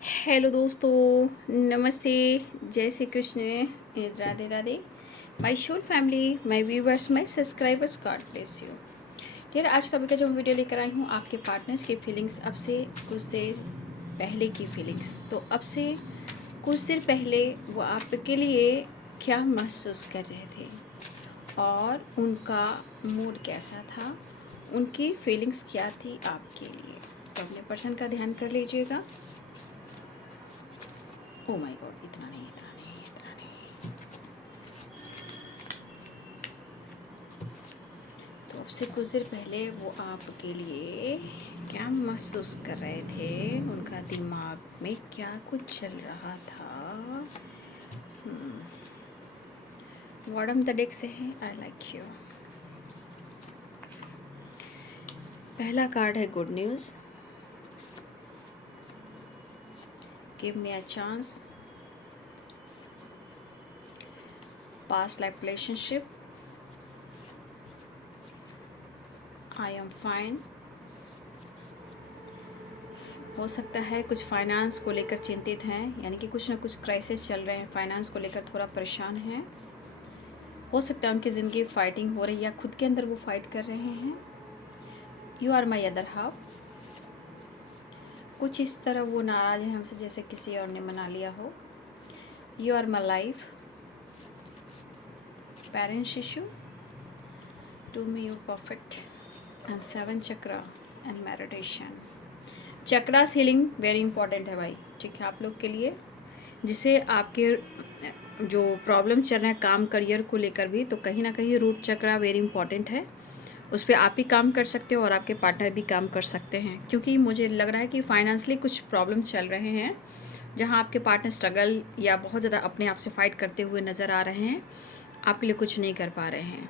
Hello दोस्तों, नमस्ते, जय Shri Krishna, Radhe Radhe. My whole family, my viewers, my subscribers, God bless you. यार आज का जो मैं वीडियो लेकर आई हूँ, आपके पार्टनर्स की फीलिंग्स अब से कुछ देर पहले की फीलिंग्स। तो अब से कुछ देर पहले वो आपके लिए क्या महसूस कर रहे थे और उनका मूड कैसा था, उनकी फीलिंग्स क्या थी आपके लिए। तो अपने पर्सन का ध्यान कर लीजिएगा। ओ माय गॉड, इतना नहीं, इतना नहीं, इतना नहीं। तो अब से कुछ देर पहले वो आपके लिए क्या महसूस कर रहे थे, उनका दिमाग में क्या कुछ चल रहा था। बॉटम द डेक से है आई लाइक यू। पहला कार्ड है good news, give me a chance, past life relationship, I am fine. हो सकता है कुछ फाइनेंस को लेकर चिंतित हैं, यानी कि कुछ ना कुछ क्राइसिस चल रहे हैं, फाइनेंस को लेकर थोड़ा परेशान हैं। हो सकता है उनकी ज़िंदगी फाइटिंग हो रही है या खुद के अंदर वो फाइट कर रहे हैं। You are my other half. कुछ इस तरह वो नाराज़ है हमसे जैसे किसी और ने मना लिया हो। You are my life, parents issue, to me you perfect, and 7 chakra and meditation. Chakras healing very important है भाई, ठीक है, आप लोग के लिए, जिसे आपके जो प्रॉब्लम चल रहे हैं काम करियर को लेकर भी, तो कहीं ना कहीं रूट चक्रा वेरी इंपॉर्टेंट है। उस पर आप भी काम कर सकते हो और आपके पार्टनर भी काम कर सकते हैं, क्योंकि मुझे लग रहा है कि फाइनेंशियली कुछ प्रॉब्लम चल रहे हैं जहां आपके पार्टनर स्ट्रगल या बहुत ज़्यादा अपने आप से फाइट करते हुए नज़र आ रहे हैं, आपके लिए कुछ नहीं कर पा रहे हैं।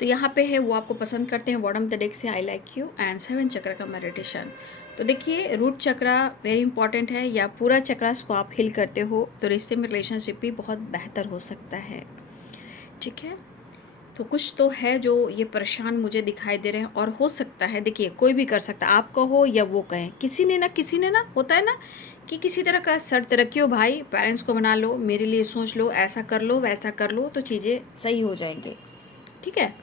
तो यहाँ पे है वो आपको पसंद करते हैं, बॉटम द डेक से आई लाइक यू, एंड 7 चक्र का मेडिटेशन। तो देखिए रूट चक्रा वेरी इंपॉर्टेंट है, या पूरा चक्रास को आप हिल करते हो तो रिश्ते में रिलेशनशिप भी बहुत बेहतर हो सकता है, ठीक है। तो कुछ तो है जो ये परेशान मुझे दिखाई दे रहे हैं, और हो सकता है, देखिए कोई भी कर सकता है, आप कहो या वो कहें, किसी ने ना होता है ना कि किसी तरह का शर्त रखियो भाई, पेरेंट्स को मना लो, मेरे लिए सोच लो, ऐसा कर लो वैसा कर लो तो चीज़ें सही हो जाएंगी, ठीक है।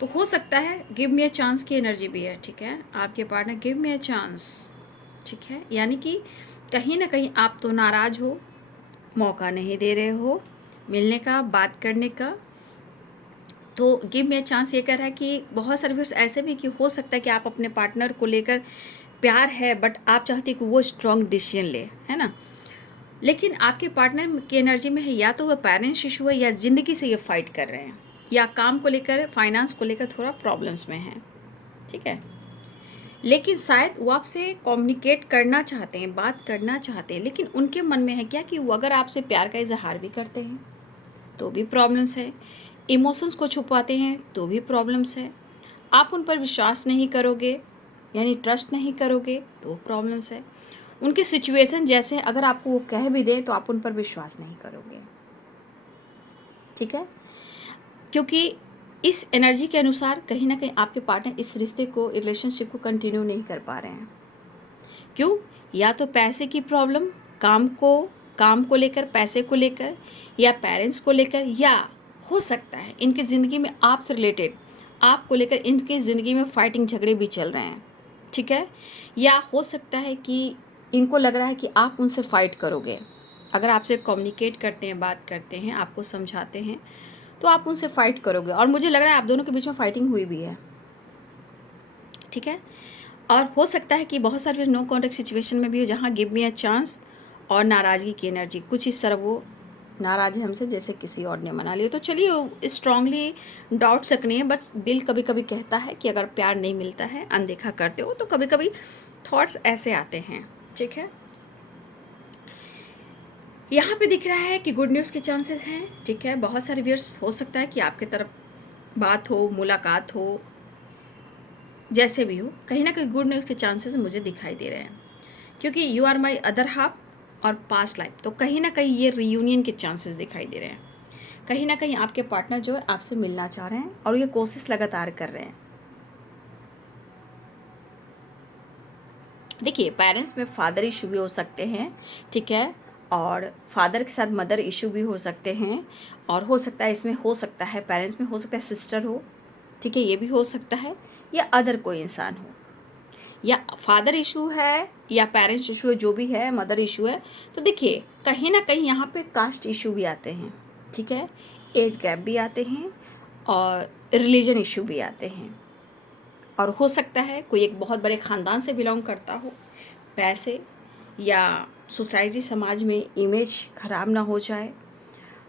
तो हो सकता है गिव मी अ चांस की एनर्जी भी है, ठीक है, आपके partner give me a chance, ठीक है, यानी कि कहीं ना कहीं आप तो नाराज़ हो, मौका नहीं दे रहे हो मिलने का, बात करने का। तो गिव मी अ चांस ये कह रहा है कि बहुत सारे व्यूअर्स ऐसे भी कि हो सकता है कि आप अपने पार्टनर को लेकर प्यार है बट आप चाहते हैं कि वो स्ट्रॉन्ग डिसीजन ले, है ना, लेकिन आपके पार्टनर की एनर्जी में है या तो वह पेरेंट्स इशू है या ज़िंदगी से ये फाइट कर रहे हैं, या काम को लेकर, फाइनेंस को लेकर थोड़ा प्रॉब्लम्स में हैं, ठीक है। लेकिन शायद वो आपसे कम्युनिकेट करना चाहते हैं, बात करना चाहते हैं, लेकिन उनके मन में है क्या कि वो अगर आपसे प्यार का इजहार भी करते हैं तो भी प्रॉब्लम्स है, इमोशंस को छुपाते हैं तो भी प्रॉब्लम्स है, आप उन पर विश्वास नहीं करोगे यानी ट्रस्ट नहीं करोगे तो प्रॉब्लम्स है, उनकी सिचुएशन जैसे अगर आपको वो कह भी दें तो आप उन पर विश्वास नहीं करोगे, ठीक है। क्योंकि इस एनर्जी के अनुसार कहीं ना कहीं आपके पार्टनर इस रिश्ते को, रिलेशनशिप को कंटिन्यू नहीं कर पा रहे हैं। क्यों? या तो पैसे की प्रॉब्लम, काम को लेकर, पैसे को लेकर, या पेरेंट्स को लेकर, या हो सकता है इनकी ज़िंदगी में आपसे रिलेटेड, आपको लेकर इनकी ज़िंदगी में फाइटिंग झगड़े भी चल रहे हैं, ठीक है। या हो सकता है कि इनको लग रहा है कि आप उनसे फाइट करोगे, अगर आपसे कम्युनिकेट करते हैं, बात करते हैं, आपको समझाते हैं तो आप उनसे फाइट करोगे, और मुझे लग रहा है आप दोनों के बीच में फाइटिंग हुई भी है, ठीक है। और हो सकता है कि बहुत सारे नो कॉन्टेक्ट सिचुएशन में भी हो जहाँ गिव मी अ चांस और नाराज़गी की एनर्जी, कुछ इस तरह वो नाराज़ है हमसे जैसे किसी और ने मना लिया। तो चलिए स्ट्रांगली डाउट सकनी है, बस दिल कभी कभी कहता है कि अगर प्यार नहीं मिलता है, अनदेखा करते हो, तो कभी कभी थॉट्स ऐसे आते हैं, ठीक है। यहाँ पे दिख रहा है कि गुड न्यूज़ के चांसेस हैं, ठीक है। बहुत सारे व्यूअर्स हो सकता है कि आपके तरफ बात हो, मुलाकात हो, जैसे भी हो, कहीं ना कहीं गुड न्यूज़ के चांसेस मुझे दिखाई दे रहे हैं, क्योंकि you are my other half और पास्ट लाइफ, तो कहीं ना कहीं ये रियूनियन के चांसेस दिखाई दे रहे हैं। कहीं ना कहीं आपके पार्टनर जो है आपसे मिलना चाह रहे हैं और ये कोशिश लगातार कर रहे हैं। देखिए पेरेंट्स में फादर इशू भी हो सकते हैं, ठीक है, और फादर के साथ मदर इशू भी हो सकते हैं, और हो सकता है इसमें हो सकता है पेरेंट्स में हो सकता है सिस्टर हो, ठीक है, ये भी हो सकता है, या अदर कोई इंसान हो, या फादर इशू है या पेरेंट्स इशू है, जो भी है, मदर इशू है। तो देखिए कहीं ना कहीं यहाँ पे कास्ट इशू भी आते हैं, ठीक है, एज गैप भी आते हैं, और रिलीजन इशू भी आते हैं, और हो सकता है कोई एक बहुत बड़े ख़ानदान से बिलोंग करता हो, पैसे या सोसाइटी समाज में इमेज ख़राब ना हो जाए।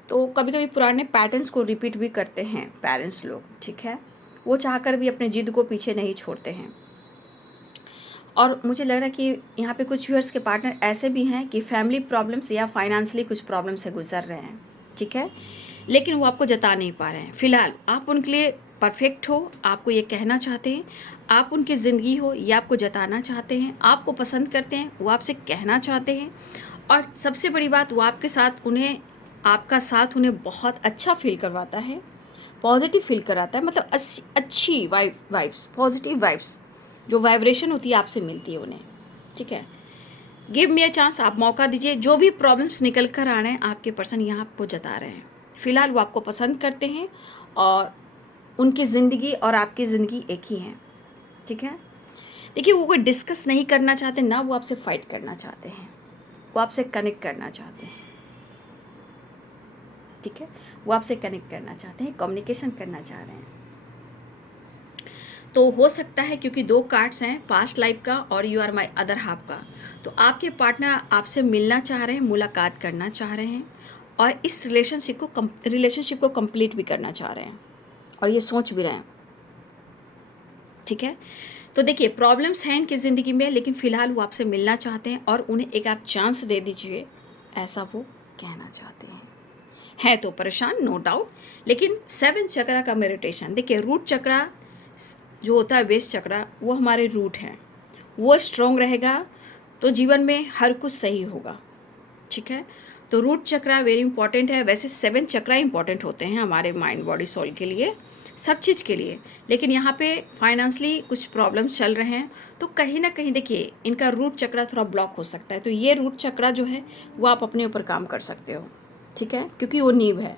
तो कभी कभी पुराने पैटर्न्स को रिपीट भी करते हैं पेरेंट्स लोग, ठीक है, वो चाहकर भी अपने जिद को पीछे नहीं छोड़ते हैं। और मुझे लग रहा है कि यहाँ पे कुछ व्यूअर्स के पार्टनर ऐसे भी हैं कि फैमिली प्रॉब्लम्स या फाइनेंशियली कुछ प्रॉब्लम से गुजर रहे हैं, ठीक है, लेकिन वो आपको जता नहीं पा रहे हैं। फ़िलहाल आप उनके लिए परफेक्ट हो, आपको ये कहना चाहते हैं, आप उनकी ज़िंदगी हो ये आपको जताना चाहते हैं, आपको पसंद करते हैं, वो आपसे कहना चाहते हैं, और सबसे बड़ी बात वो आपके साथ उन्हें आपका साथ उन्हें बहुत अच्छा फील करवाता है, पॉजिटिव फील कराता है, मतलब अच्छी वाइब्स, पॉजिटिव वाइब्स जो वाइब्रेशन होती है आपसे मिलती है उन्हें, ठीक है। गिव मी अ चांस, आप मौका दीजिए। जो भी प्रॉब्लम्स निकल कर आ रहे हैं आपके पर्सन यहाँ आपको जता रहे हैं। फ़िलहाल वो आपको पसंद करते हैं, और उनकी ज़िंदगी और आपकी ज़िंदगी एक ही है, ठीक है। देखिए वो कोई डिस्कस नहीं करना चाहते, ना वो आपसे फाइट करना चाहते हैं, वो आपसे कनेक्ट करना चाहते हैं, ठीक है, वो आपसे कनेक्ट करना चाहते हैं, कम्युनिकेशन करना चाह रहे हैं। तो हो सकता है क्योंकि दो कार्ड्स हैं, पास्ट लाइफ का और you are my other half का, तो आपके पार्टनर आपसे मिलना चाह रहे हैं, मुलाकात करना चाह रहे हैं, और इस रिलेशनशिप को कंप्लीट भी करना चाह रहे हैं, और ये सोच भी रहे हैं, ठीक है। तो देखिए प्रॉब्लम्स हैं इनकी ज़िंदगी में, लेकिन फ़िलहाल वो आपसे मिलना चाहते हैं, और उन्हें एक आप चांस दे दीजिए, ऐसा वो कहना चाहते हैं तो परेशान नो डाउट। लेकिन 7 चक्रा का मेडिटेशन, देखिए रूट चक्रा जो होता है, बेस चक्रा, वो हमारे रूट हैं, वो स्ट्रॉन्ग रहेगा तो जीवन में हर कुछ सही होगा, ठीक है। तो रूट चक्रा वेरी इंपॉर्टेंट है। वैसे 7 चक्रा इंपॉर्टेंट होते हैं हमारे माइंड बॉडी सोल के लिए, सब चीज़ के लिए, लेकिन यहाँ पे फाइनेंशली कुछ प्रॉब्लम्स चल रहे हैं, तो कहीं ना कहीं देखिए इनका रूट चक्रा थोड़ा ब्लॉक हो सकता है। तो ये रूट चक्रा जो है वो आप अपने ऊपर काम कर सकते हो, ठीक है, क्योंकि वो नींव है।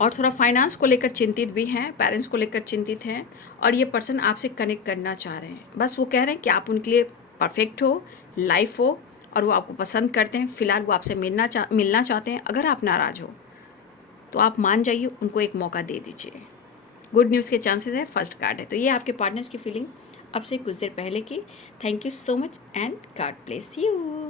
और थोड़ा फाइनेंस को लेकर चिंतित भी हैं, पेरेंट्स को लेकर चिंतित हैं, और ये पर्सन आपसे कनेक्ट करना चाह रहे हैं। बस वो कह रहे हैं कि आप उनके लिए परफेक्ट हो, लाइफ हो, और वो आपको पसंद करते हैं। फ़िलहाल वो आपसे मिलना चाहते हैं। अगर आप नाराज़ हो तो आप मान जाइए, उनको एक मौका दे दीजिए। गुड न्यूज़ के चांसेस है, फर्स्ट कार्ड है। तो ये आपके पार्टनर्स की फीलिंग अब से कुछ देर पहले की। Thank you so much and God bless you.